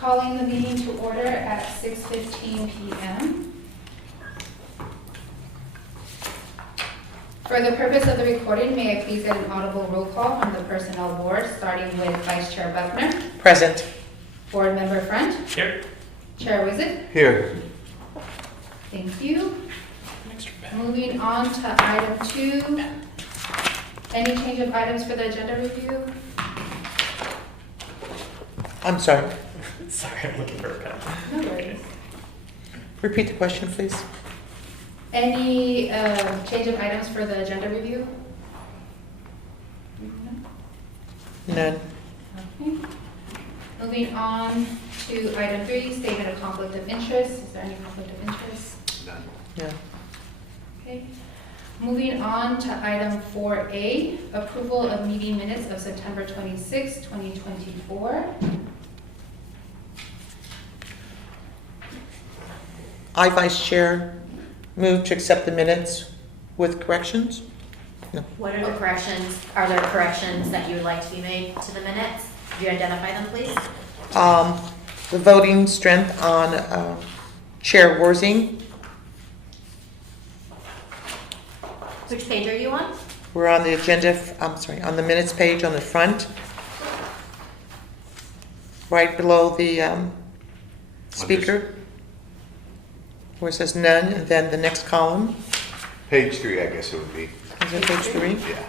Calling the meeting to order at 6:15 p.m. For the purpose of the recording, may I please get an audible roll call from the Personnel Board, starting with Vice Chair Buckner, Present. Board Member Front, Here. Chair Wizard. Here. Thank you. Moving on to item 2. Any change of items for the agenda review? I'm sorry. Sorry, I'm looking for a pen. No worries. Repeat the question, please. Any change of items for the agenda review? No? None. Okay. Moving on to item 3, statement of conflict of interest. Is there any conflict of interest? None. Yeah. Okay. Moving on to item 4A, approval of meeting minutes of September 26, 2024. I, Vice Chair, move to accept the minutes with corrections. No. What are the corrections? Are there corrections that you would like to be made to the minutes? Could you identify them, please? The voting strength on Chair Worsing. Which page are you on? We're on the agenda, on the minutes page on the front. Right below the speaker. Where it says none, and then the next column. Page 3, I guess it would be. Is it page 3? Yeah.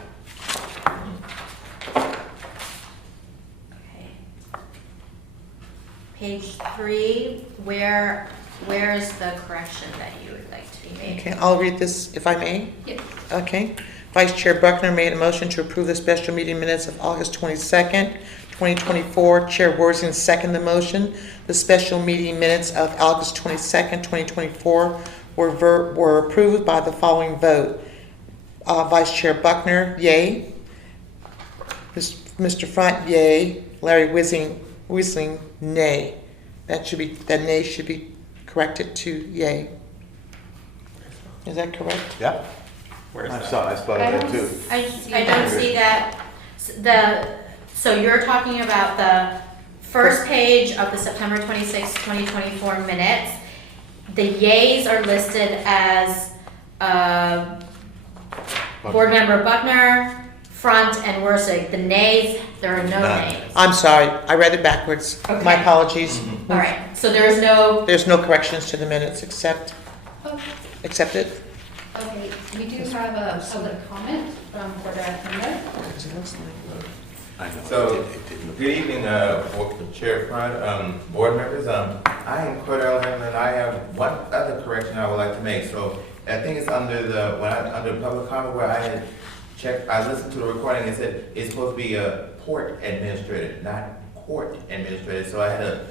Okay. Page 3, where is the correction that you would like to be made? Okay, I'll read this if I may. Yes. Okay. Vice Chair Buckner made a motion to approve the special meeting minutes of August 22nd, 2024. Chair Worsing seconded the motion. The special meeting minutes of August 22nd, 2024 were approved by the following vote. Vice Chair Buckner, yay. Mr. Front, yay. Larry Wisling, nay. That nay should be corrected to yay. Is that correct? Yeah. Where is I that? spotted that too. I don't see that. So you're talking about the first page of the September 26, 2024 minutes. The yays are listed as Board Member Buckner, Front, and Worsig. The nays, there are no None. nays. I'm sorry, I read it backwards. Okay. My apologies. All right, so there is no, There's no corrections to the minutes except Okay. accepted. Okay, we do have a public comment from Cordell Hinder. I know. So, It didn't. good evening, Chair Front, board members. I am Cordell Hamlin, and I have one other correction I would like to make. So, I think it's under under public comment where I had checked, I listened to the recording, it said it's supposed to be a port administrator, not court administrator. So I had to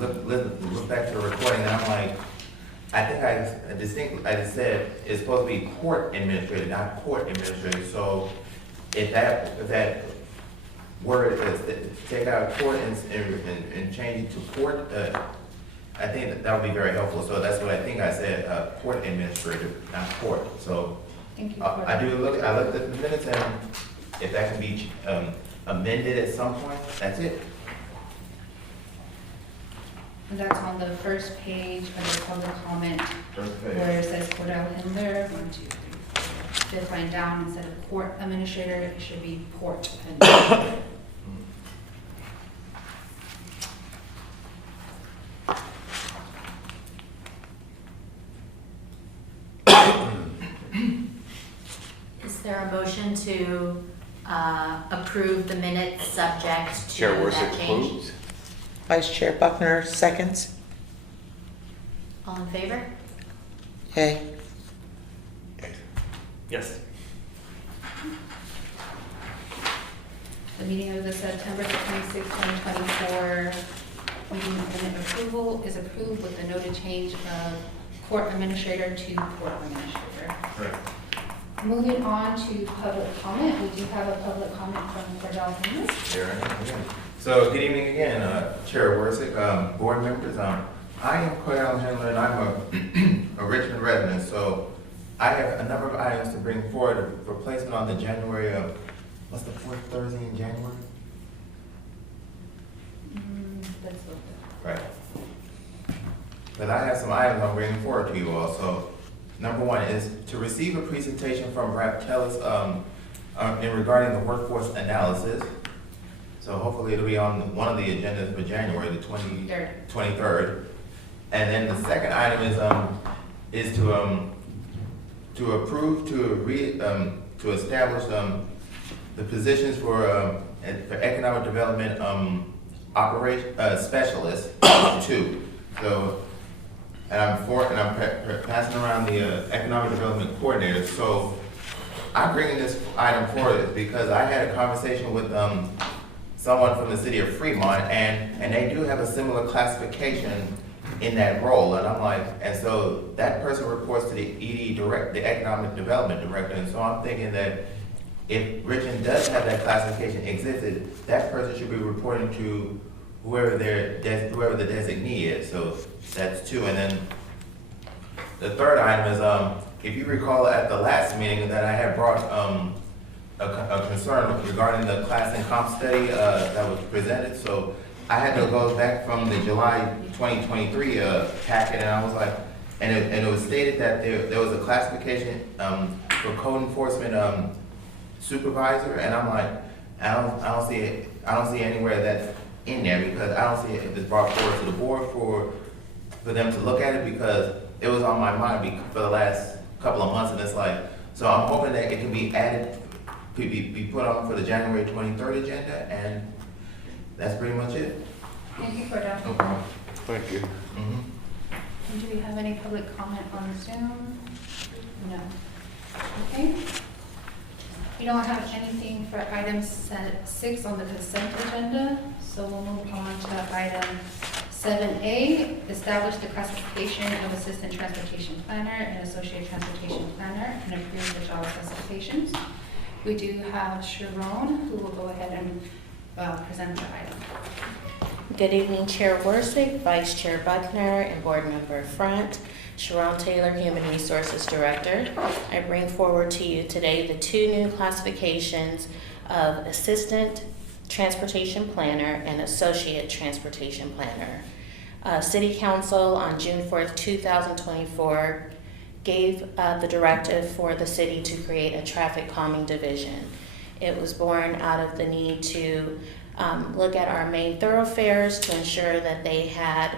look back to the recording, and I'm like, I think I just said it's supposed to be court administrator, not court administrator. So if that word is, take out court and change it to court, I think that would be very helpful. So that's what I think I said, court administrator, not court. So Thank you. I looked at the minutes, and if that can be amended at some point, that's it. And that's on the first page of the public comment where it says Cordell Hinder, 1, 2, 3, 4. Fifth line down, instead of court administrator, it should be port administrator. is there a motion to approve the minutes subject to Chair that Worsig change? approves. Vice Chair Buckner seconds. All in favor? Yay. Yes. The meeting of the September 26, 2024 meeting minute approval is approved with the noted change of court administrator to court administrator. Correct. Moving on to public comment, we do have a public comment from Cordell Hinder. There I am again. So, good evening again, Chair Worsig, board members. I am Cordell Handler, and I'm a Richmond resident. So, I have a number of items to bring forward for placement on the January what's the fourth Thursday in January? Let's look. Right. But I have some items I'm bringing forward to you all. So, number one is to receive a presentation from Raptelis in regarding the workforce analysis. So hopefully it'll be on one of the agendas for January the 23rd. And then the second item is to approve to establish the positions for economic development specialist 2. So, and I'm passing around the economic development coordinator. So I'm bringing this item forward because I had a conversation with someone from the city of Fremont, and they do have a similar classification in that role, and I'm like, and so that person reports to the ED the economic development director, and so I'm thinking that if Richmond does have that classification existed, that person should be reporting to whoever whoever the designee is. So that's 2, and then the third item is if you recall at the last meeting that I had brought a concern regarding the class and comp study that was presented. So I had to go back from the July 2023 packet, and I was like, and it was stated that there was a classification for code enforcement supervisor, and I'm like, I don't see it. I don't see anywhere that's in there because I don't see it if it's brought forward to the board for them to look at it, because it was on my mind for the last couple of months, and it's like, so I'm hoping that it can be added, be put on for the January 23rd agenda, and that's pretty much it. Thank you, Corda. No problem. Thank you. And do we have any public comment on Zoom? No. Okay. We don't have anything for item 6 on the consent agenda, so we'll move on to item 7A, establish the classification of assistant transportation planner and associate transportation planner and approve the job specifications. We do have Sharon, who will go ahead and present the item. Good evening, Chair Worsig, Vice Chair Buckner, and Board Member Front. Sharon Taylor, Human Resources Director. I bring forward to you today the 2 new classifications of Assistant Transportation Planner and Associate Transportation Planner. City Council on June 4th, 2024 gave the directive for the city to create a traffic calming division. It was born out of the need to look at our main thoroughfares to ensure that they had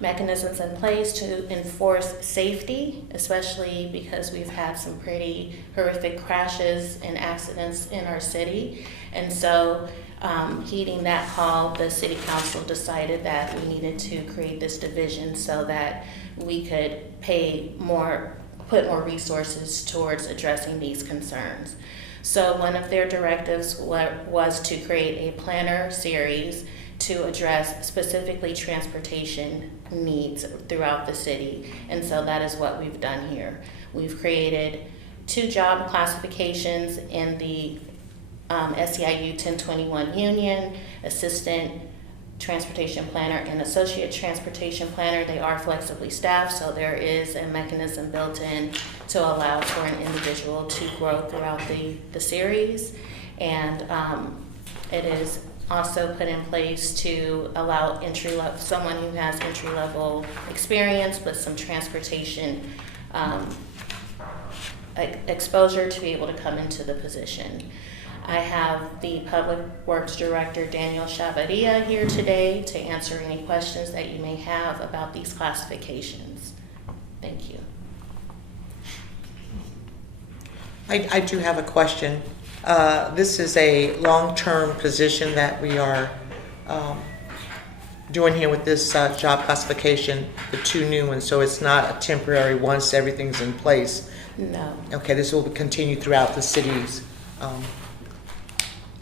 mechanisms in place to enforce safety, especially because we've had some pretty horrific crashes and accidents in our city. And so heeding that call, the city council decided that we needed to create this division so that we could put more resources towards addressing these concerns. So one of their directives was to create a planner series to address specifically transportation needs throughout the city. And so that is what we've done here. We've created 2 job classifications in the SEIU 1021 union, assistant transportation planner and associate transportation planner. They are flexibly staffed, so there is a mechanism built in to allow for an individual to grow throughout the series. And it is also put in place to allow someone who has entry-level experience with some transportation exposure to be able to come into the position. I have the Public Works Director, Daniel Chavarria, here today to answer any questions that you may have about these classifications. Thank you. I do have a question. This is a long-term position that we are doing here with this job classification, the 2 new ones, so it's not a temporary once everything's in place. No. Okay, this will continue throughout the city's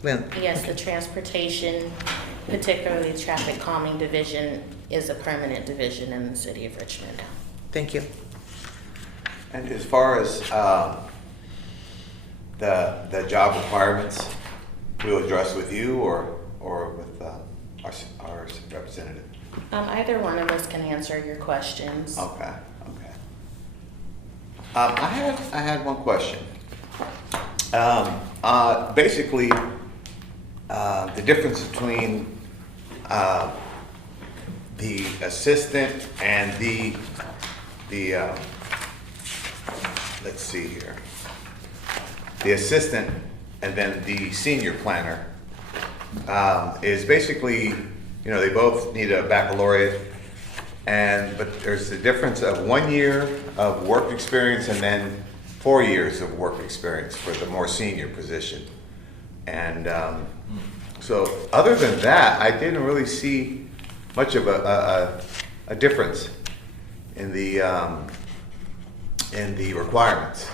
length. Yes, the transportation, particularly traffic calming division, is a permanent division in the city of Richmond. Thank you. And as far as the job requirements, we'll address with you or with our representative? Either one of us can answer your questions. Okay. I had one question. Basically, the difference between the assistant and let's see here. The assistant and then the senior planner is basically, they both need a baccalaureate, but there's a difference of 1 year of work experience and then 4 years of work experience for the more senior position. And so other than that, I didn't really see much of a difference in the requirements.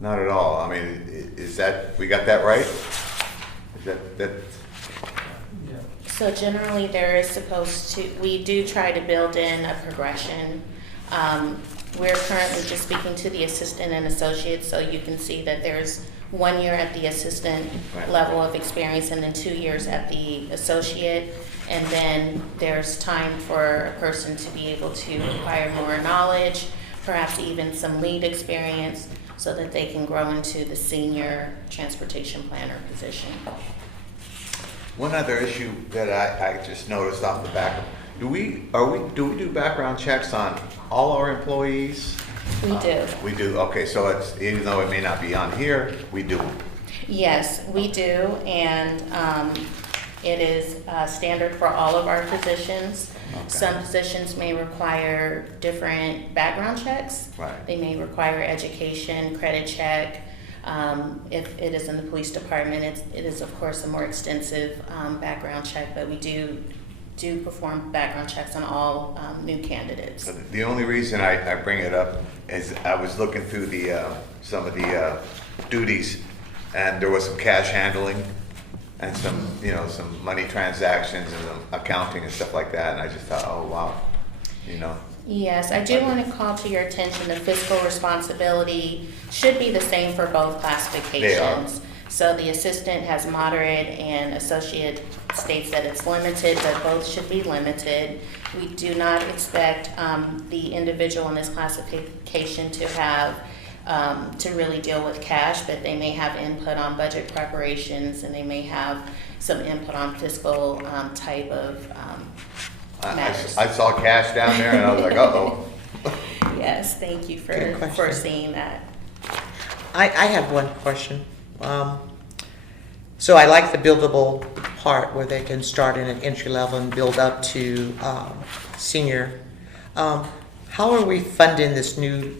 Not at all. I mean, we got that right? Is that? So generally, we do try to build in a progression. We're currently just speaking to the assistant and associate, so you can see that there's 1 year at the assistant level of experience and then 2 years at the associate. And then there's time for a person to be able to acquire more knowledge, perhaps even some lead experience, so that they can grow into the senior transportation planner position. One other issue that I just noticed off the back, do we do background checks on all our employees? We do. We do, okay, so it's, even though it may not be on here, we do. Yes, we do, and it is standard for all of our positions. Okay. Some positions may require different background checks. Right. They may require education, credit check. If it is in the police department, it is of course a more extensive background check, but we do perform background checks on all new candidates. So the only reason I bring it up is I was looking through some of the duties, and there was some cash handling and some money transactions and some accounting and stuff like that, and I just thought, oh wow, Yes, I do want to call to your attention the fiscal responsibility should be the same for both classifications. So the assistant has moderate and associate states that it's limited, but both should be limited. We do not expect the individual in this classification to have to really deal with cash, but they may have input on budget preparations and they may have some input on fiscal type of matters. I saw cash down there and I was like, uh-oh. Yes, thank you Good for question. seeing that. I have one question. So I like the buildable part where they can start in an entry level and build up to senior. How are we funding this new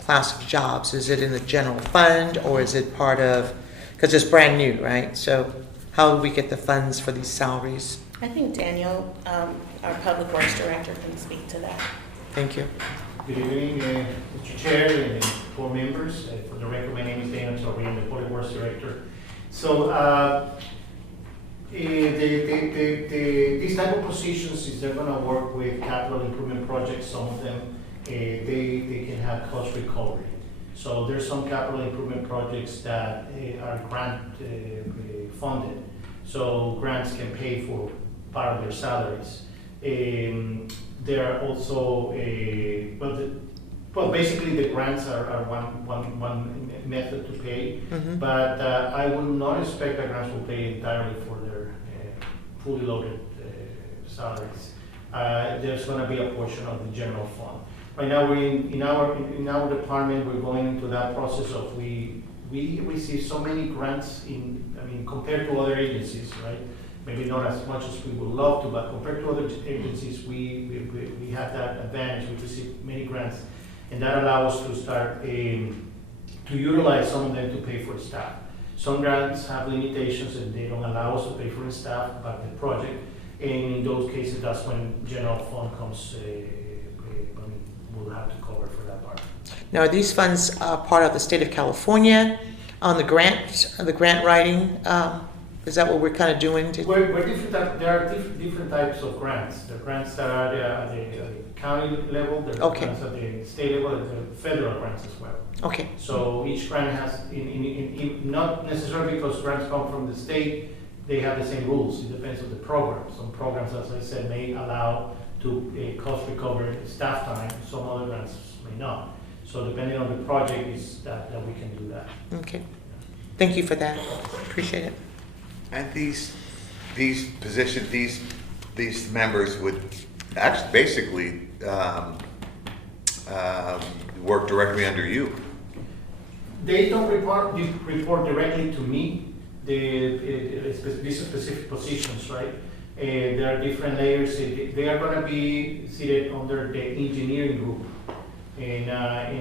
class of jobs? Is it in the general fund or is it part of, because it's brand new, right? So how do we get the funds for these salaries? I think Daniel, our Public Works Director, can speak to that. Thank you. Good evening, Mr. Chair and board members. For the record, my name is Daniel Torre, I'm the Public Works Director. So these type of positions, if they're going to work with capital improvement projects, some of them, they can have cost recovery. So there's some capital improvement projects that are grant funded. So grants can pay for part of their salaries. There are also basically the grants are one method to pay, Mhm. but I would not expect that grants will pay entirely for their fully loaded salaries. There's going to be a portion of the general fund. Right now, in our department, we're going into that process of we receive so many grants compared to other agencies, right? Maybe not as much as we would love to, but compared to other agencies, we have that advantage. We receive many grants, and that allows us to start to utilize some of them to pay for staff. Some grants have limitations and they don't allow us to pay for the staff, but the project. And in those cases, that's when general fund comes. We'll have to cover for that part. Now, are these funds part of the state of California on the grant writing? Is that what we're kind of doing? We're different. There are different types of grants. There are grants that are at the county level. There are Okay. grants at the state level. There are federal grants as well. Okay. So each grant has, not necessarily because grants come from the state, they have the same rules. It depends on the program. Some programs, as I said, may allow to cost recover staff time. Some other grants may not. So depending on the project, is that we can do that. Okay. Thank you for that. Appreciate it. And these positions, these these members would actually basically work directly under you. They don't report directly to me, these specific positions, right? There are different layers. They are gonna be seated under the engineering group. And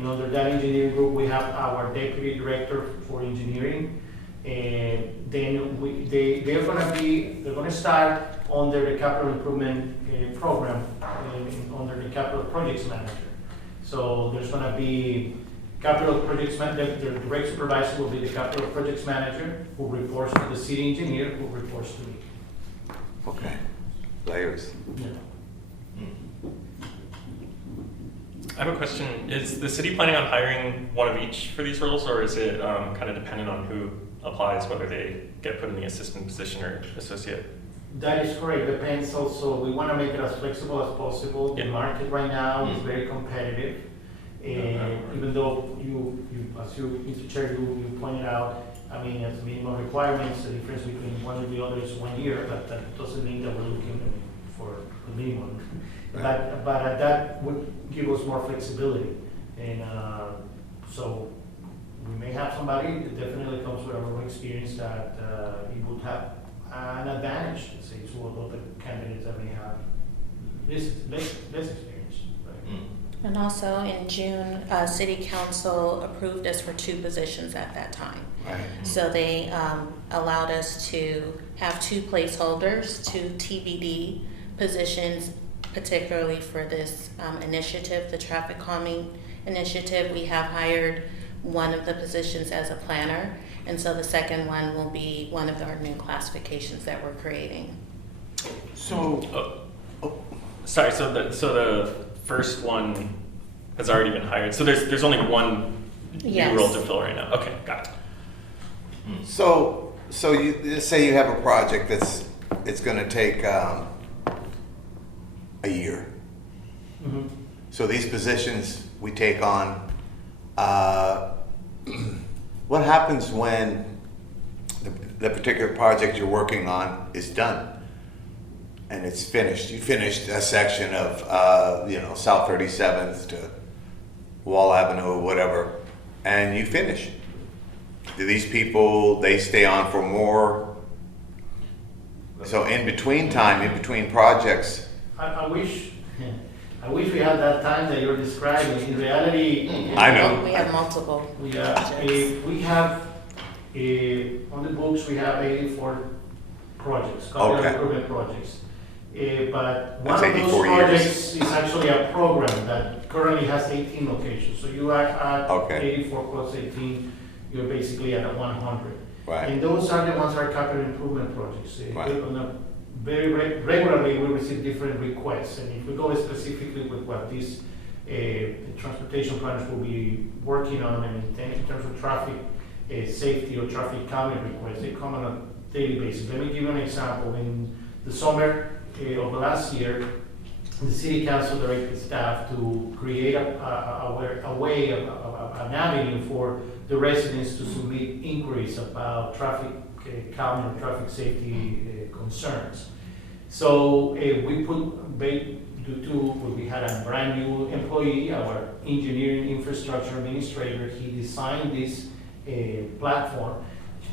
under that engineering group, we have our deputy director for engineering. And then they're gonna start under the capital improvement program, under the capital projects manager. So there's gonna be capital projects manager, the direct supervisor will be the capital projects manager, who reports to the city engineer, who reports to me. Okay, layers. Yeah. I have a question. Is the city planning on hiring one of each for these roles, or is it kind of dependent on who applies, whether they get put in the assistant position or associate? That is correct. Depends also, we want to make it as flexible as possible. The Yeah. market right now is very competitive. Even though as you, Mr. Chair, you pointed out, I mean, as minimum requirements, the difference between one and the other is 1 year, but that doesn't mean that we're looking for the minimum. Right. But that would give us more flexibility. And so we may have somebody that definitely comes with a more experience that it would have an advantage, let's say, to other candidates that may have less experience. Right? And also in June, City Council approved us for 2 positions at that time. Right. So they allowed us to have 2 placeholders, 2 TBD positions, particularly for this initiative, the traffic calming initiative. We have hired one of the positions as a planner, and so the second one will be one of our new classifications that we're creating. So, Sorry, so the first one has already been hired. So there's only one Yes. new role to fill right now. Okay, got it. So you, let's say you have a project it's gonna take a year. Mhm. So these positions we take on, what happens when the particular project you're working on is done and it's finished? You finished a section of, South 37th to Wall Avenue or whatever, and you finish. Do these people, they stay on for more? So in between projects, I wish we had that time that you're describing. In reality, I know. We have multiple we projects. have on the books, we have 84 projects, capital Okay. improvement projects. But one That's of those 84 years. projects is actually a program that currently has 18 locations. So you add Okay. 84 plus 18, you're basically at 100. Right. And those are the ones that are capital improvement projects. Right. Very regularly, we receive different requests, and if we go specifically with what these transportation planners will be working on, and in terms of traffic safety or traffic calming requests, they come on a daily basis. Let me give you an example. In the summer of the last year, the city council directed staff to create an avenue for the residents to submit inquiries about traffic calming or traffic safety concerns. So we had a brand new employee, our engineering infrastructure administrator. He designed this platform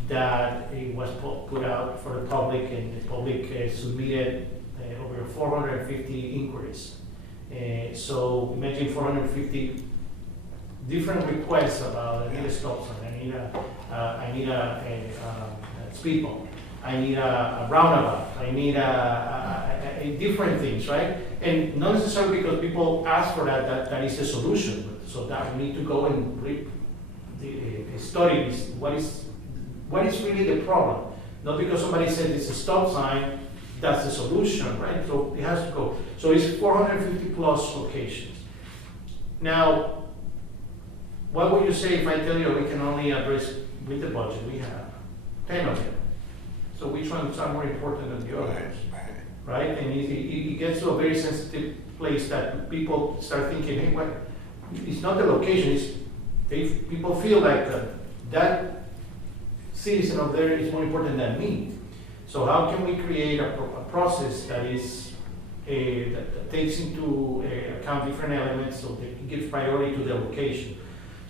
that was put out for the public, and the public submitted over 450 inquiries. So imagine 450 different requests about, I need a stop sign, I need a speed bump, I need a roundabout, I need a different things, right? And not necessarily because people ask for that is the solution. So that we need to go and study this, what is really the problem. Not because somebody said it's a stop sign, that's the solution, right? So it has to go. So it's 450 plus locations. Now, what would you say if I tell you we can only address with the budget we have 10 of them? So which ones are more important than the others, right? And it gets to a very sensitive place that people start thinking, hey, what? It's not the location. People feel like that citizen up there is more important than me. So how can we create a process that is, that takes into account different elements so that it gives priority to the location?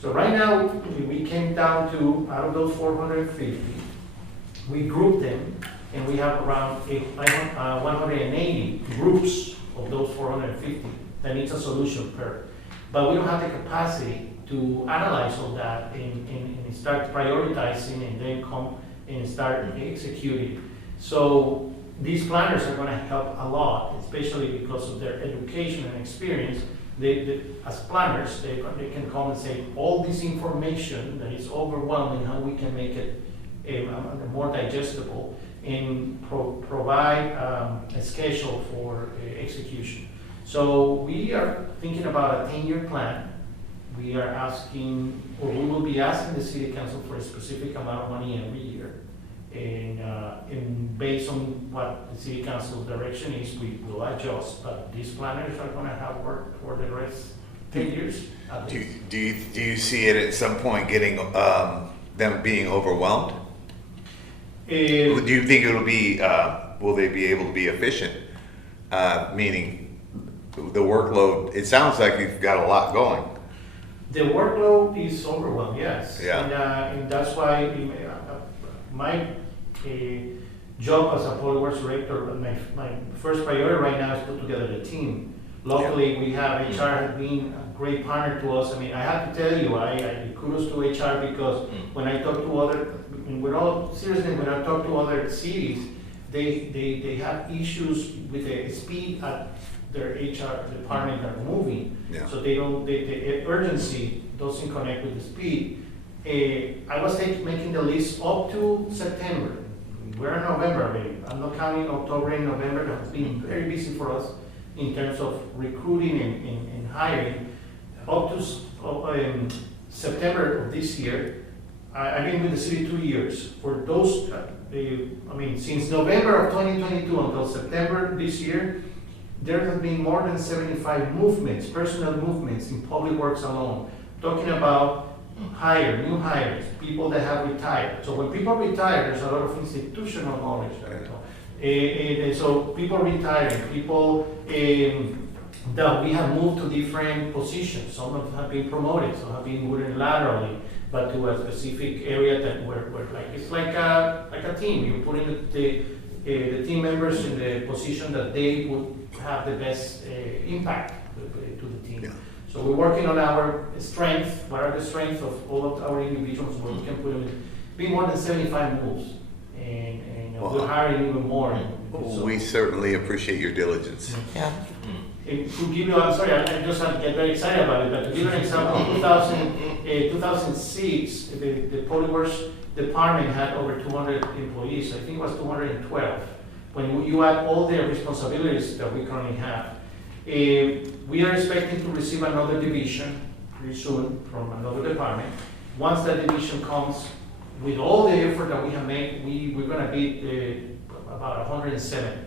So right now, we came down to, out of those 450, we grouped them, and we have around 180 groups of those 450 that needs a solution per. But we don't have the capacity to analyze all that and start prioritizing and then come and start executing. So these planners are gonna help a lot, especially because of their education and experience. As planners, they can come and say, all this information that is overwhelming, how we can make it more digestible and provide a schedule for execution. So we are thinking about a 10-year plan. We are asking, or we will be asking the city council for a specific amount of money every year. And based on what the city council's direction is, we will adjust. But these planners are gonna have work for the rest 10 years. Do you see it at some point getting, them being overwhelmed? Do you think it'll be, will they be able to be efficient? Meaning the workload, it sounds like you've got a lot going. The workload is overwhelmed, yes. Yeah. And that's why my job as a public works director, my first priority right now is put together the team. Luckily, we have HR has been a great partner to us. I mean, I have to tell you, I kudos to HR because when I talk to other, when I talk to other cities, they have issues with the speed at their HR department are moving. Yeah. So they don't, the urgency doesn't connect with the speed. I was making the list up to September. We're in November already. I'm not counting October and November. That has been very busy for us in terms of recruiting and hiring. Up to September of this year, I've been with the city 2 years. For those, since November of 2022 until September this year, there have been more than 75 movements, personal movements in public works alone. Talking about new hires, people that have retired. So when people retire, there's a lot of institutional knowledge there. So people retiring, people that we have moved to different positions. Some have been promoted, some have been moved laterally, but to a specific area that we're like, it's like a team. You put in the team members in the position that they would have the best impact to the team. Yeah. So we're working on our strength. What are the strengths of all of our individuals? Where we can put them in. Be more than 75 moves, and we're hiring even more. So, We certainly appreciate your diligence. Yeah. to give you, I'm sorry, I just get very excited about it, but to give you an example, 2006, the Public Works Department had over 200 employees. I think it was 212. When you add all the responsibilities that we currently have, we are expecting to receive another division pretty soon from another department. Once that division comes, with all the effort that we have made, we're going to be about 107. To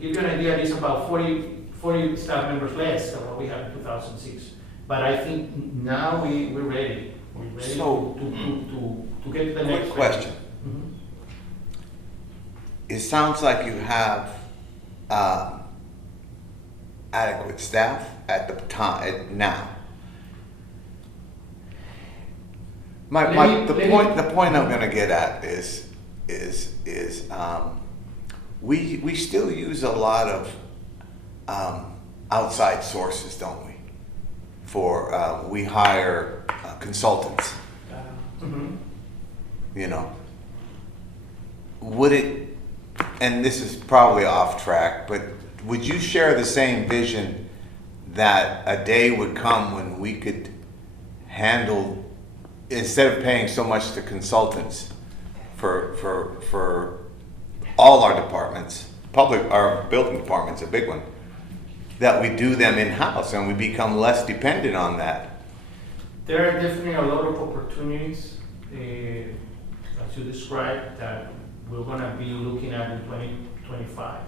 give you an idea, it's about 40 staff members less than what we had in 2006. But I think now we're ready. We're ready to get to the next Quick question. Mhm. It sounds like you have adequate staff at the time now. The point I'm going to get at is we still use a lot of outside sources, don't we? For we hire consultants. Mhm. You know, would it, and this is probably off track, but would you share the same vision that a day would come when we could handle, instead of paying so much to consultants for all our departments, our building department's a big one, that we do them in-house and we become less dependent on that? There are definitely a lot of opportunities, as you described, that we're going to be looking at in 2025.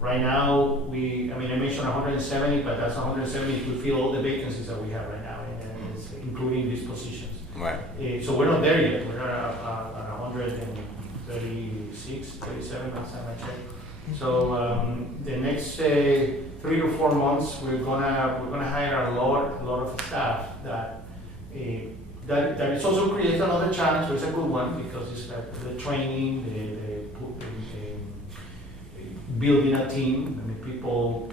Right now, I mentioned 170, but that's 170 to fill all the vacancies that we have right now, and it's including these positions. Right. So we're not there yet. We're at 100 and 36, 37 last time I checked. So the next 3 to 4 months, we're gonna hire a lot of staff that is also creates another challenge. So it's a good one because it's the training, the building a team. I mean, people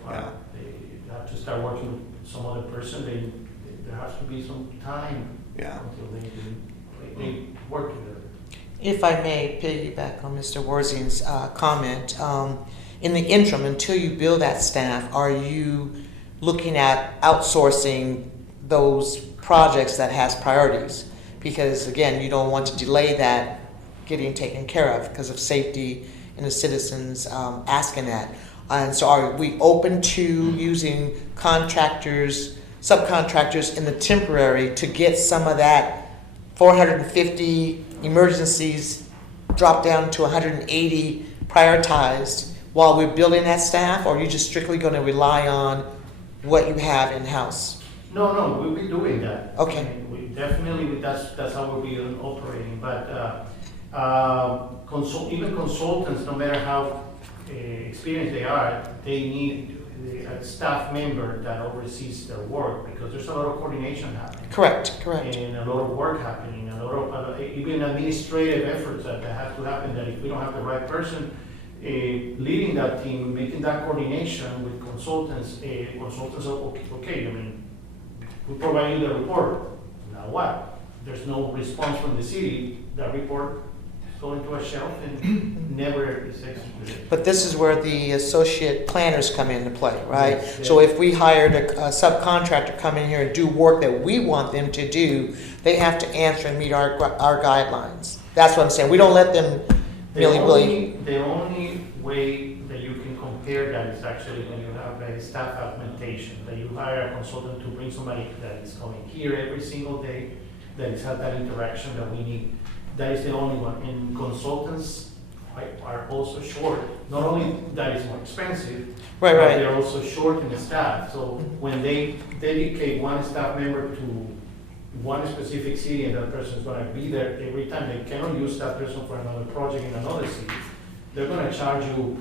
they have to start working with some other person. There has to be some time until they work together. If I may piggyback on Mr. Warzian's comment, in the interim, until you build that staff, are you looking at outsourcing those projects that has priorities? Because again, you don't want to delay that getting taken care of because of safety and the citizens asking that. And so are we open to using contractors, subcontractors in the temporary to get some of that 450 emergencies dropped down to 180 prioritized while we're building that staff, or are you just strictly going to rely on what you have in-house? No, we'll be doing that. Okay. I mean, we definitely, that's how we'll be operating, but even consultants, no matter how experienced they are, they need a staff member that oversees their work, because there's a lot of coordination happening. Correct. And a lot of work happening, a lot of even administrative efforts that have to happen, that if we don't have the right person leading that team, making that coordination with consultants, consultants are okay, I mean, we provide you the report, now what? There's no response from the city, that report go into a shelf and never is executed. But this is where the associate planners come into play, right? Yes, So if we hired a subcontractor come in here and do work that we want them to do, they have to answer and meet our guidelines. That's what I'm saying. We don't let them The only way that you can compare that is actually when you have a staff augmentation, that you hire a consultant to bring somebody that is coming here every single day, that is have that interaction that we need. That is the only one. And consultants are also short. Not only that is more expensive, Right. but they're also short in the staff. So when they dedicate one staff member to one specific city and that person is going to be there every time, they cannot use that person for another project in another city. They're going to charge you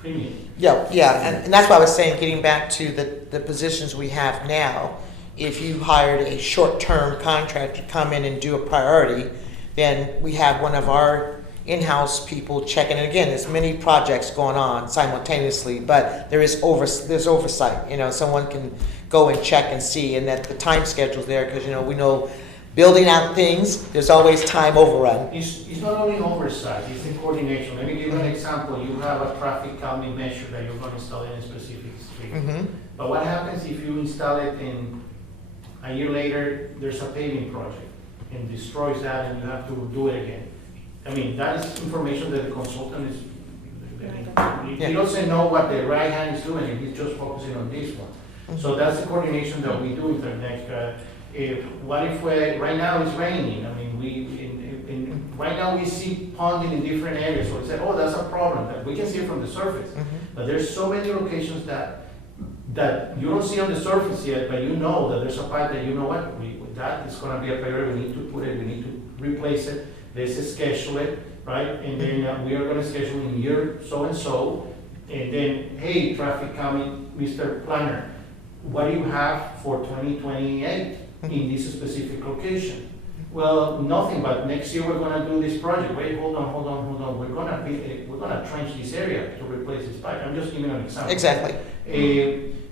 premium. Yeah, and that's why I was saying, getting back to the positions we have now, if you hired a short-term contractor to come in and do a priority, then we have one of our in-house people checking. And again, there's many projects going on simultaneously, but there's oversight. You know, someone can go and check and see, and that the time schedule's there, because we know building out things, there's always time overrun. It's not only oversight, it's in coordination. Let me give you an example. You have a traffic calming measure that you're going to install in a specific street. Mm-hmm. But what happens if you install it and a year later, there's a paving project and destroys that and you have to do it again? I mean, that is information that the consultant is, he doesn't know what the right hand is doing, and he's just focusing on this one. So that's the coordination that we do with the next, what if right now it's raining? I mean, right now we see ponding in different areas, so we say, oh, that's a problem, that we can see it from the surface. But there's so many locations that you don't see on the surface yet, but you know that there's a pipe that you know what, that is gonna be a priority, we need to put it, we need to replace it, let's schedule it, right? And then we are gonna schedule in year so-and-so, and then, hey, traffic calming, Mr. Planner, what do you have for 2028 in this specific location? Well, nothing, but next year we're gonna do this project. Wait, hold on. We're gonna trench this area to replace this pipe. I'm just giving an example. Exactly.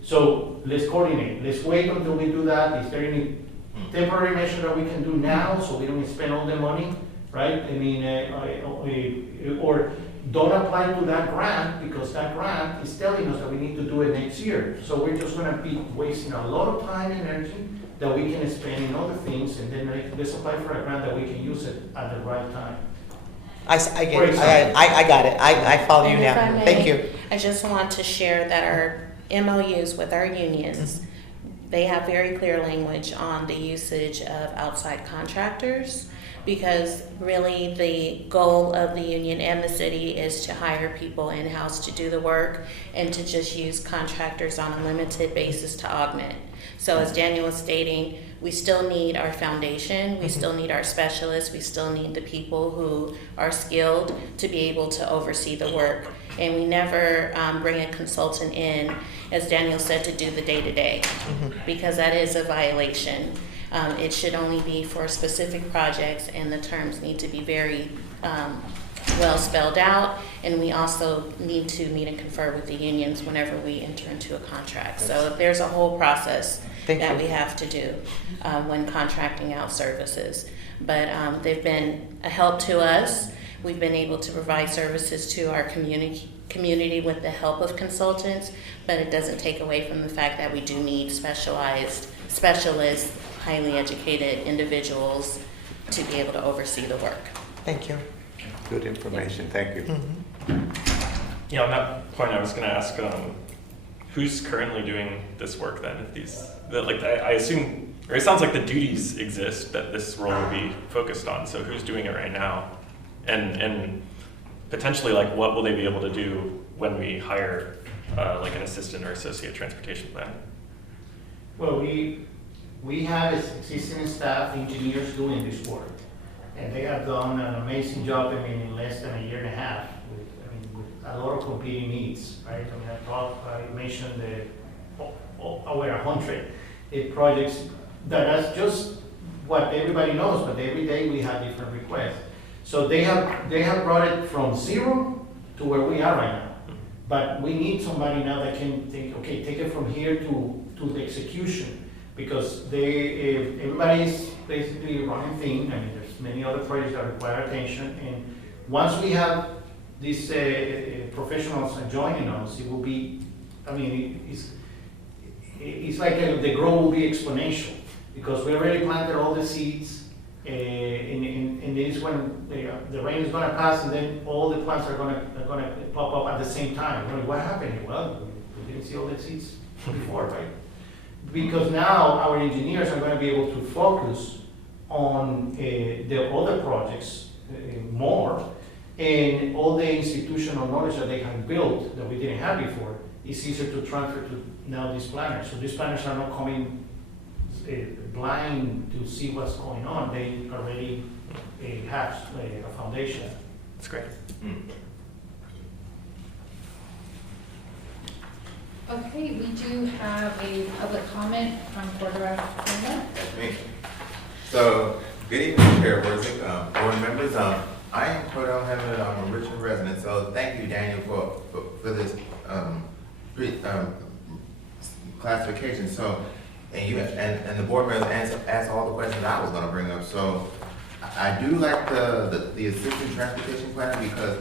So let's coordinate. Let's wait until we do that. Is there any temporary measure that we can do now so we don't spend all the money, right? I mean, or don't apply to that grant because that grant is telling us that we need to do it next year. So we're just gonna be wasting a lot of time and energy that we can spend in other things, and then let's apply for a grant that we can use it at the right time. I get it. I got it. I follow you And if I now. may, Thank you. I just want to share that our MOUs with our unions, they have very clear language on the usage of outside contractors. because really the goal of the union and the city is to hire people in-house to do the work and to just use contractors on a limited basis to augment. So as Daniel was stating, we still need our foundation, we still need our specialists, we still need the people who are skilled to be able to oversee the work. And we never bring a consultant in, as Daniel said, to do the day-to-day, because that is a violation. It should only be for specific projects, and the terms need to be very well spelled out. And we also need to meet and confer with the unions whenever we enter into a contract. So there's a whole process that we have to do when contracting out services. But they've been a help to us. We've been able to provide services to our community with the help of consultants, but it doesn't take away from the fact that we do need specialists, highly educated individuals to be able to oversee the work. Thank you. Good information, thank you. Yeah, on that point, I was going to ask, who's currently doing this work then? I assume, or it sounds like the duties exist that this role will be focused on. So who's doing it right now? And potentially, like, what will they be able to do when we hire like an assistant or associate transportation planner? Well, we have existing staff engineers doing this work, and they have done an amazing job, in less than a year and a half, with a lot of competing needs, right? I mentioned over 100 projects. That's just what everybody knows, but every day we have different requests. So they have brought it from zero to where we are right now. But we need somebody now that can take it from here to the execution, because everybody's basically running things. There's many other projects that require attention, and once we have these professionals joining us, it will be, it's like the growth will be exponential, because we already planted all the seeds. And this is when the rain is going to pass, and then all the plants are going to pop up at the same time. What happened? Well, we didn't see all the seeds before, right? Because now our engineers are going to be able to focus on the other projects more, and all the institutional knowledge that they have built that we didn't have before is easier to transfer to now these planners. So these planners are not coming blind to see what's going on. They already have a foundation. That's great. Okay, we do have a public comment from Cordero. That's me. So, good evening, Chair Worthing, board members. I am Cordell Hammond. I'm a Richmond resident. So, thank you, Daniel, for this classification. So, and the board members asked all the questions I was going to bring up. So, I do like the assistant transportation planner, because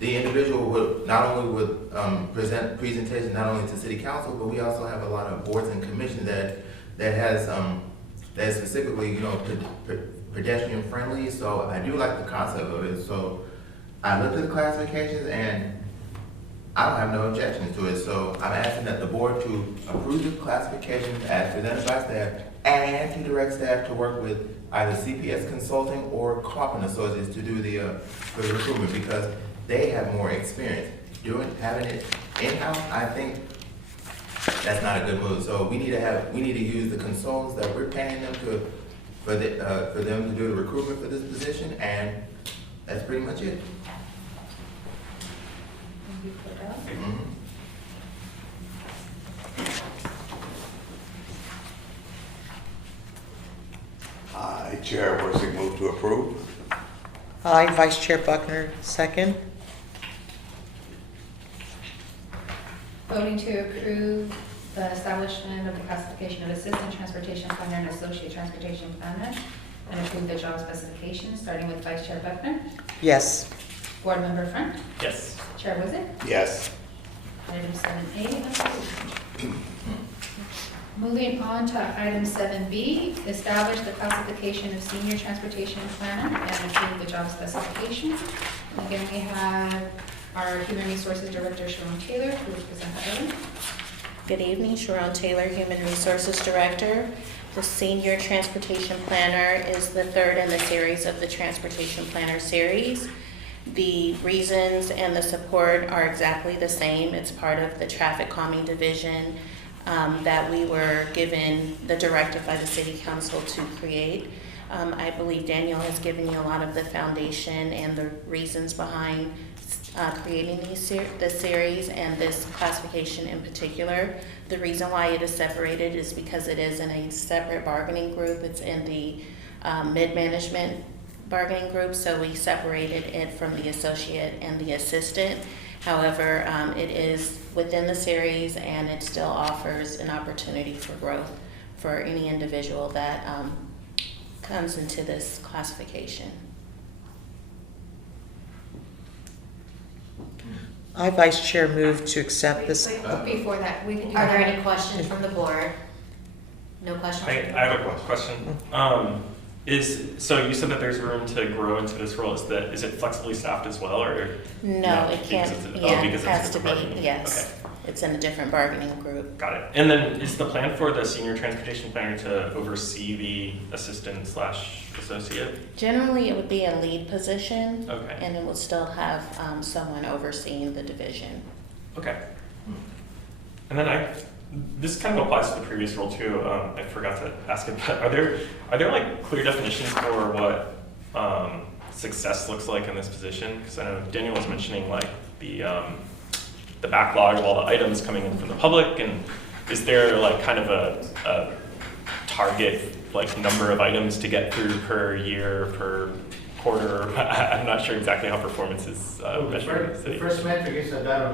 the individual would not only present presentations not only to city council, but we also have a lot of boards and commissions that has that is specifically pedestrian friendly. So I do like the concept of it. So I looked at the classifications and I don't have no objections to it. So I'm asking that the board to approve the classifications as presented by staff, and to direct staff to work with either CPS Consulting or Kaufman Associates to do for the recruitment, because they have more experience. Having it in-house, I think that's not a good move. So we need to use the consultants that we're paying them for them to do the recruitment for this position, and that's pretty much it. Thank you, Cordell. Chair Worthing, move to approve. Aye. Vice Chair Buckner, second. Voting to approve the establishment of the classification of assistant transportation planner and associate transportation planner, and approve the job specifications, starting with Vice Chair Buckner. Yes. Board Member Friend. Yes. Chair Wizard. Yes. Item 7A approved. Moving on to item 7B, establish the classification of senior transportation planner and approve the job specifications. Again, we have our Human Resources Director, Sharon Taylor, who will present the item. Good evening, Sharon Taylor, Human Resources Director. The Senior Transportation Planner is the third in the series of the Transportation Planner series. The reasons and the support are exactly the same. It's part of the traffic calming division that we were given the directive by the City Council to create. I believe Daniel has given you a lot of the foundation and the reasons behind creating this series and this classification in particular. The reason why it is separated is because it is in a separate bargaining group. It's in the mid-management bargaining group, so we separated it from the associate and the assistant. However, it is within the series and it still offers an opportunity for growth for any individual that comes into this classification. I, Vice Chair, move to accept this. Wait, before that, we can do Are there that. any questions from the board? No questions? I have a question. So you said that there's room to grow into this role. Is it flexibly staffed as well, or? No, it can't, Because it has it's to a be, bargaining. yes. Okay. It's in a different bargaining group. Got it. And then is the plan for the senior transportation planner to oversee the assistant/associate? Generally, it would be a lead position. Okay. And it would still have someone overseeing the division. Okay. And then this kind of applies to the previous role too. I forgot to ask it, but are there like clear definitions for what success looks like in this position? Because I know Daniel was mentioning like the backlog of all the items coming in from the public, and is there like kind of a target like number of items to get through per year, per quarter? I'm not sure exactly how performance is measured in the The city. first metric is that I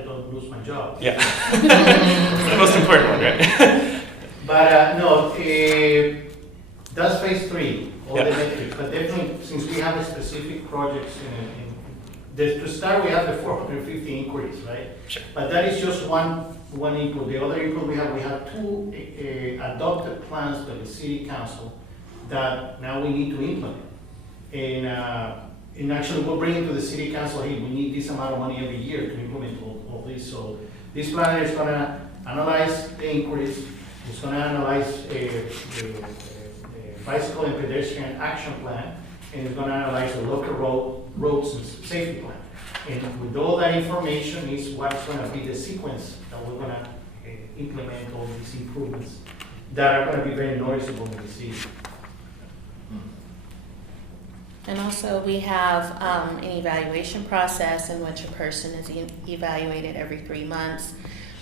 don't lose my job. Yeah. It's the most important one, right? But no, that's phase 3, all the Yeah. metrics. But definitely, since we have a specific projects to start, we have the 450 inquiries, right? Sure. But that is just one input. The other input we have 2 adopted plans by the city council that now we need to implement. And actually, we'll bring it to the city council, hey, we need this amount of money every year to implement all this. So this planner is gonna analyze the inquiries, it's gonna analyze the bicycle and pedestrian action plan, and it's gonna analyze the local roads and safety plan. And with all that information is what's gonna be the sequence that we're gonna implement all these improvements that are gonna be very noticeable in the city. And also, we have an evaluation process in which a person is evaluated every 3 months.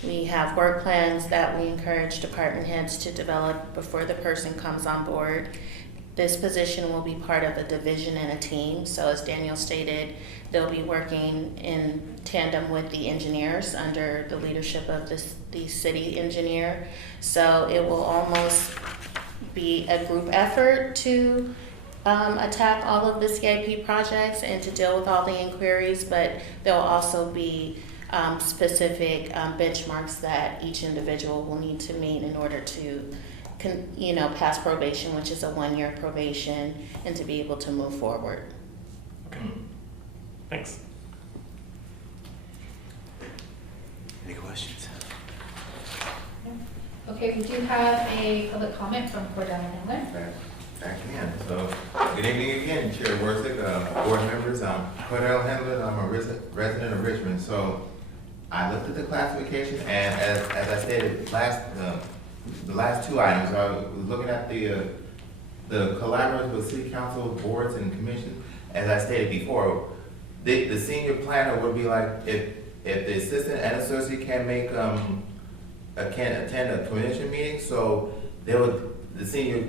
We have work plans that we encourage department heads to develop before the person comes on board. This position will be part of a division and a team. So as Daniel stated, they'll be working in tandem with the engineers under the leadership of the city engineer. So it will almost be a group effort to attack all of the CIP projects and to deal with all the inquiries, but there will also be specific benchmarks that each individual will need to meet in order to pass probation, which is a 1-year probation, and to be able to move forward. Okay. Thanks. Any questions? Okay, we do have a public comment from Cordell Handler. I can. So, good evening again, Chair Worsick, board members. I'm Cordell Handler. I'm a resident of Richmond. So, I looked at the classification, and as I stated, the last 2 items, I was looking at the collaborators with city council, boards, and commissions. As I stated before, the senior planner would be like if the assistant and associate can make can attend a commission meeting, so the senior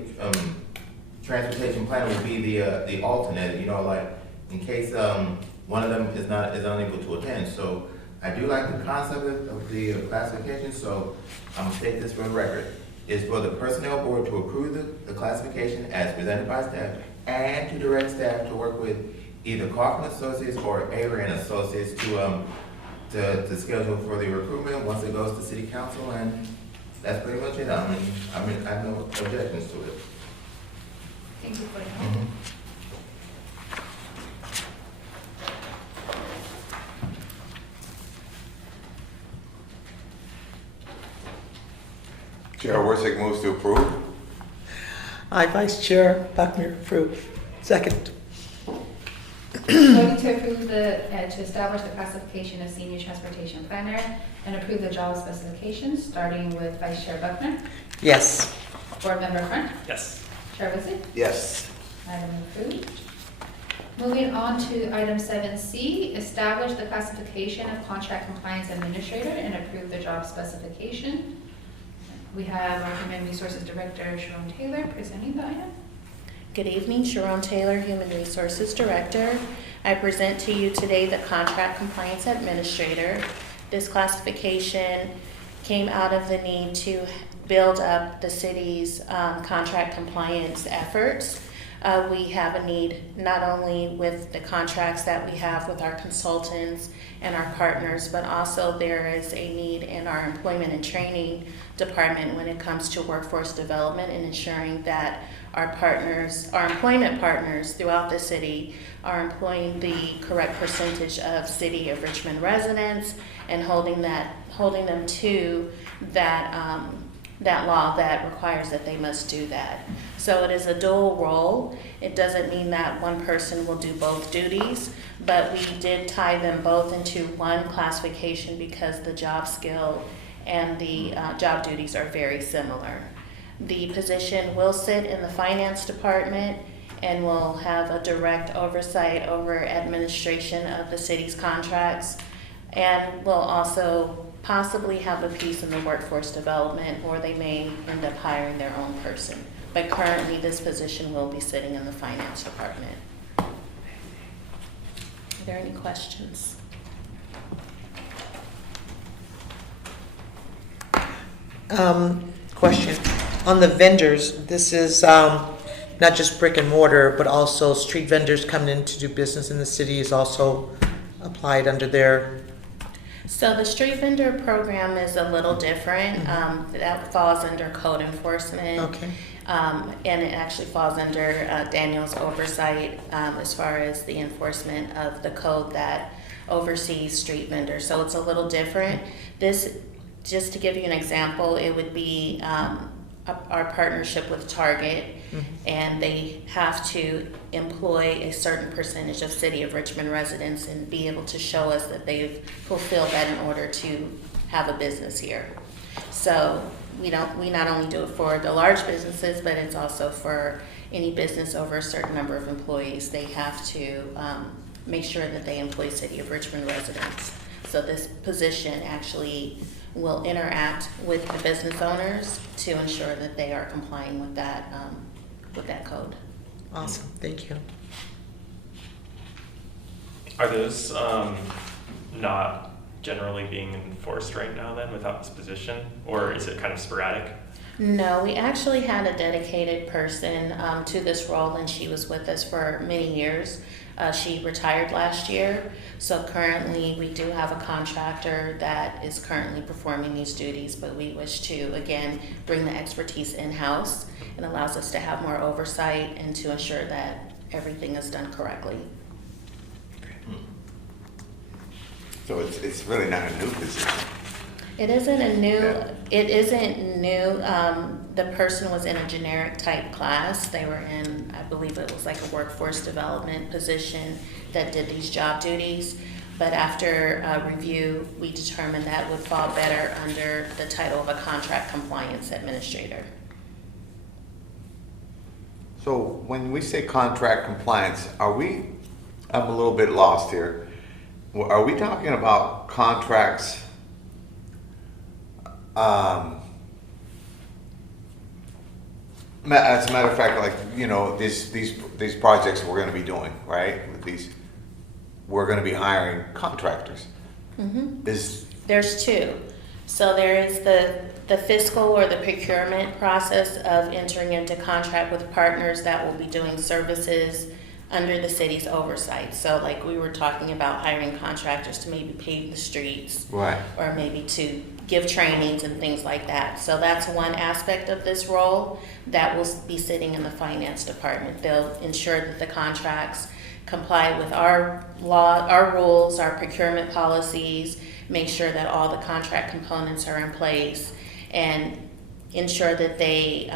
transportation planner would be the alternate, like in case one of them is unable to attend. So I do like the concept of the classification, so I'm gonna state this for the record. It's for the personnel board to approve the classification as presented by staff and to direct staff to work with either Kaufman Associates or Avery and Associates to schedule for the recruitment once it goes to city council, and that's pretty much it. I have no objections to it. Thank you, Cordell. Chair Worsick moves to approve. I, Vice Chair Buckner, approve. Second. Voting to approve to establish the classification of senior transportation planner and approve the job specifications, starting with Vice Chair Buckner, Yes. Board Member Friend, Yes. Chair Wizard. Yes. Item approved. Moving on to item 7C, establish the classification of contract compliance administrator and approve the job specification. We have our Human Resources Director, Sharon Taylor, presenting the item. Good evening, Sharon Taylor, Human Resources Director. I present to you today the Contract Compliance Administrator. This classification came out of the need to build up the city's contract compliance efforts. We have a need not only with the contracts that we have with our consultants and our partners, but also there is a need in our employment and training department when it comes to workforce development and ensuring that our partners, our employment partners throughout the city are employing the correct percentage of City of Richmond residents and holding them to that law that requires that they must do that. So it is a dual role. It doesn't mean that one person will do both duties, but we did tie them both into one classification because the job skill and the job duties are very similar. The position will sit in the finance department and will have a direct oversight over administration of the city's contracts, and will also possibly have a piece in the workforce development, or they may end up hiring their own person. But currently, this position will be sitting in the finance department. Are there any questions? Question. On the vendors, this is not just brick and mortar, but also street vendors coming in to do business in the city is also applied under their. So the street vendor program is a little different. That falls under code enforcement. Okay. And it actually falls under Daniel's oversight as far as the enforcement of the code that oversees street vendors. So it's a little different. This, just to give you an example, it would be our partnership with Target, and they have to employ a certain percentage of City of Richmond residents and be able to show us that they've fulfilled that in order to have a business here. So we not only do it for the large businesses, but it's also for any business over a certain number of employees. They have to make sure that they employ City of Richmond residents. So this position actually will interact with the business owners to ensure that they are complying with that code. Awesome, thank you. Are those not generally being enforced right now then without this position? Or is it kind of sporadic? No, we actually had a dedicated person to this role, and she was with us for many years. She retired last year, so currently we do have a contractor that is currently performing these duties, but we wish to, again, bring the expertise in-house. It allows us to have more oversight and to ensure that everything is done correctly. So it's really not a new position. It isn't a new, Yeah. it isn't new. The person was in a generic type class. They were in, I believe it was like a workforce development position that did these job duties. But after review, we determined that would fall better under the title of a contract compliance administrator. So when we say contract compliance, I'm a little bit lost here. Are we talking about contracts as a matter of fact, like, these projects we're gonna be doing, right? We're gonna be hiring contractors. There's two. So there is the fiscal or the procurement process of entering into contract with partners that will be doing services under the city's oversight. So like we were talking about hiring contractors to maybe pave the streets. Right. Or maybe to give trainings and things like that. So that's one aspect of this role that will be sitting in the finance department. They'll ensure that the contracts comply with our law, our rules, our procurement policies, make sure that all the contract components are in place, and ensure that they,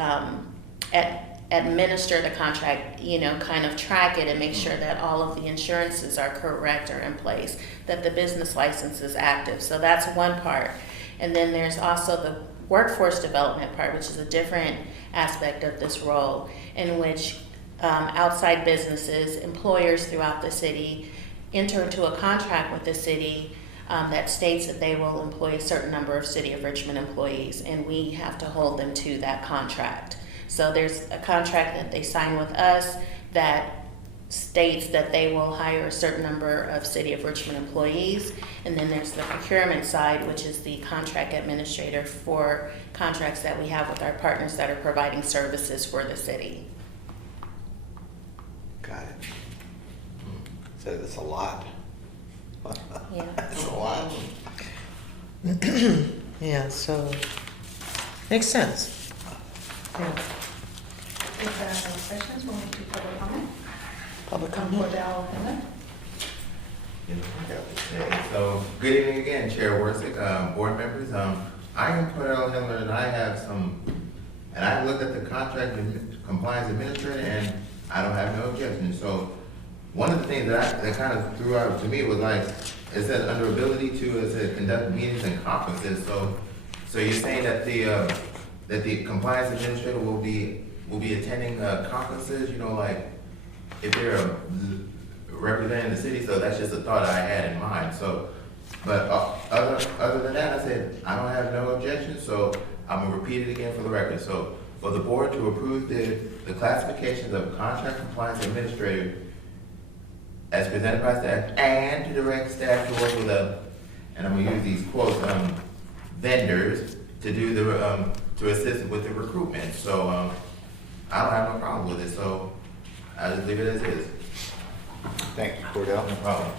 administer the contract, kind of track it and make sure that all of the insurances are correct or in place, that the business license is active. So that's one part. And then there's also the workforce development part, which is a different aspect of this role, in which outside businesses, employers throughout the city enter into a contract with the city that states that they will employ a certain number of City of Richmond employees, and we have to hold them to that contract. So there's a contract that they sign with us that states that they will hire a certain number of City of Richmond employees, and then there's the procurement side, which is the contract administrator for contracts that we have with our partners that are providing services for the city. Got it. So that's a lot. Yeah. That's a lot. Yeah, so, makes sense. Yeah. If there are no questions, we'll move to public comment. Public From comment? Cordell Henry. So, good evening again, Chair Warsick, board members. I am Cordell Hiller, and I have and I looked at the contract compliance administrator, and I don't have no objection. So, one of the things that kind of threw out to me was like, it said under ability to conduct meetings and conferences. So you're saying that the compliance administrator will be attending conferences, like if they're representing the city. So that's just a thought I had in mind. So, but other than that, I said I don't have no objection. So I'm gonna repeat it again for the record. So for the board to approve the classifications of contract compliance administrator as presented by staff, and to direct staff to work with and I'm gonna use these quotes, vendors to do to assist with the recruitment. So I don't have no problem with it. So I just leave it as is. Thank you, Cordell. No problem.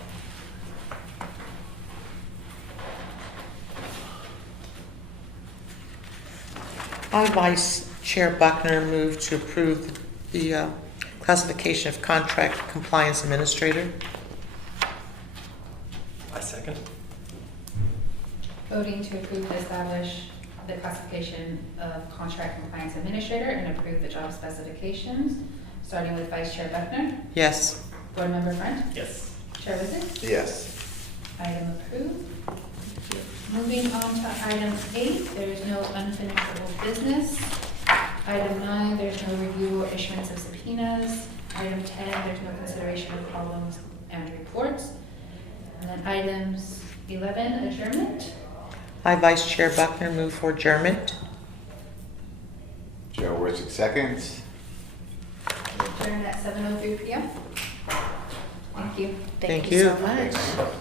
I, Vice Chair Buckner, move to approve the classification of contract compliance administrator. I second. Voting to approve to establish the classification of contract compliance administrator and approve the job specifications, starting with Vice Chair Buckner. Yes. Board Member Brent. Yes. Chair Wizard. Yes. Item approved. Moving on to item 8, there is no unfinishable business. Item 9, there's no review or issuance of subpoenas. Item 10, there's no consideration of columns and reports. And then items 11, adjournment. I, Vice Chair Buckner, move for adjournment. Chair Warsick seconds. Adjourn at 7:03 p.m. Thank you. Thank Thank you you. so much.